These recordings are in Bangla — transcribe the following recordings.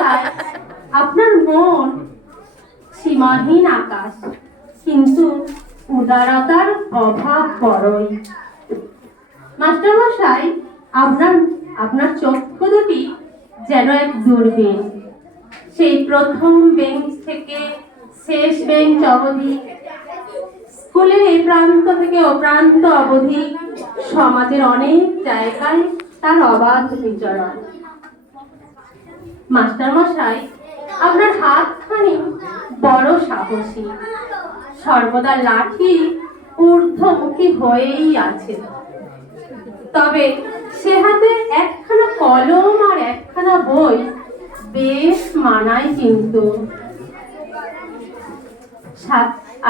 মশাই, আপনার মন সীমাহীন আকাশ, কিন্তু উদারতার অভাব বড়ই। মাস্টার মশাই, আপনার আপনার চক্ষু দুটি যেন এক দূরবীন। সেই প্রথম বেঞ্চ থেকে শেষ বেঞ্চ অবধি, স্কুলের এই প্রান্ত থেকে ও প্রান্ত অবধি সমাজের অনেক জায়গায় তার অবাধ বিচরণ। মাস্টার মশাই, আপনার হাতখানি বড় সাহসী, সর্বদা লাঠি ঊর্ধ্বমুখী হয়েই আছে। তবে সে হাতে একখানা কলম আর একখানা বই বেশ মানায়। কিন্তু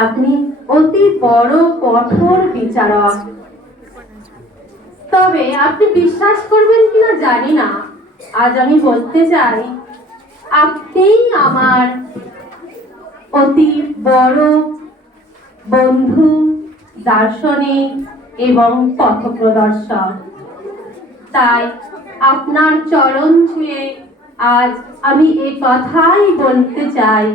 আপনি অতি বড় কঠোর বিচারক। তবে আপনি বিশ্বাস করবেন কিনা জানি না, আজ আমি বলতে চাই, আপনি আমার অতি বড় বন্ধু, দার্শনিক এবং পথপ্রদর্শক। তাই আপনার চরণ ছুঁয়ে আজ আমি এই কথাই বলতে চাই,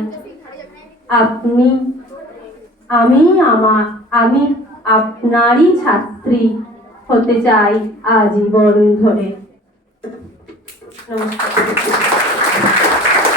আমি আপনারই ছাত্রী হতে চাই আজীবন ধরে। নমস্কার।